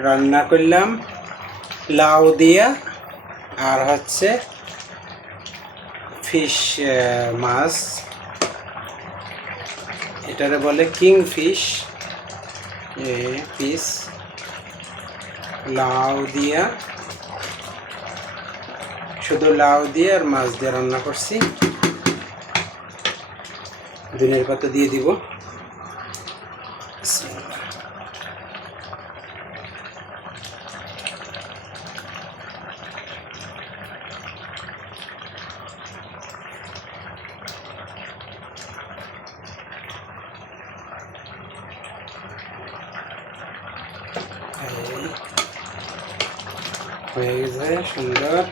রান্না করলাম লাউ দিয়া আর হচ্ছে ফিশ মাছ, এটারে বলে কিং ফিশ পিস। লাউ দিয়া, শুধু লাউ দিয়ে আর মাছ দিয়ে রান্না করছি। ধনিয়ার পাতা দিয়ে দিব। হয়ে গেছে সুন্দর।